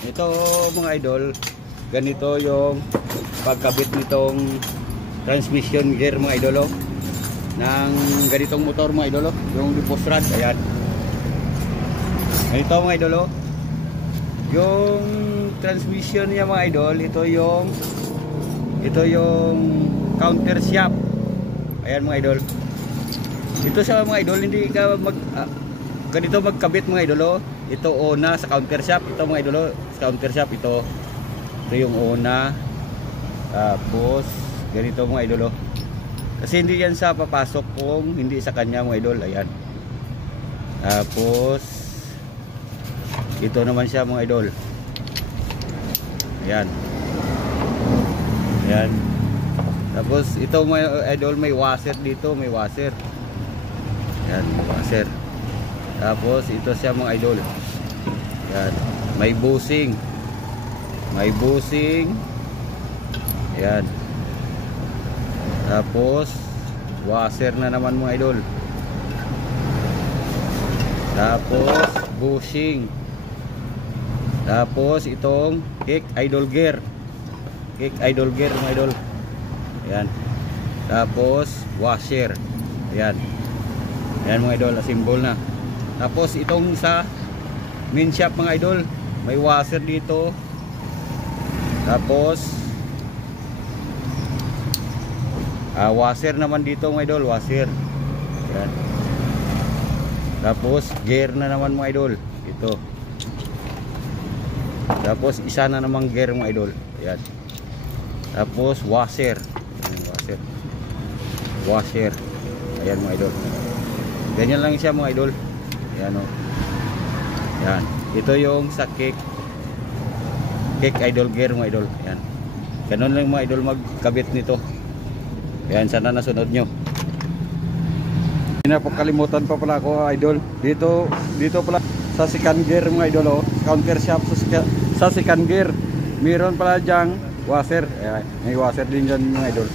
Ito mga idol, ganito yung pagkabit nitong transmission gear mga idol ng ganitong motor mga idol, yung deposit rod. Ayan, ganito mga idol, yung transmission niya mga idol. Ito yung counter shaft. Ayan mga idol, ito sa mga idol, hindi ka ganito magkabit mga idol. Ito una sa counter shaft, ito mga idol sa counter shaft, ito yung una. Tapos ganito mga idol, kasi hindi yan sa papasok kung hindi sa kanya mga idol. Ayan, tapos ito naman siya mga idol. Ayan, ayan. Tapos ito mga idol, may washer dito, may washer. Ayan, washer. Tapos ito siya mga idol. Ayan, may bushing. May bushing. Ayan. Tapos washer na naman mga idol. Tapos bushing. Tapos itong kick idle gear. Kick idle gear mga idol. Ayan. Tapos washer. Ayan. Ayan mga idol, symbol na. Tapos itong sa main shaft mga idol, may washer dito. Tapos washer naman dito mga idol, washer. Ayan. Tapos gear na naman mga idol, ito. Tapos isa na namang gear mga idol. Ayan. Tapos washer. Ayan, washer. Washer. Ayan mga idol. Ganyan lang siya mga idol. Ayan o. Ayan. Ito yung sa kick idle gear mga idol. Ayan. Ganun lang mga idol magkabit nito. Ayan, sana nasunod nyo. Pinapakalimutan pa pala ako idol. Dito pala sa second gear mga idol, counter shaft sa second gear. Meron pala dyang washer. Ayan, may washer din dyan mga idol.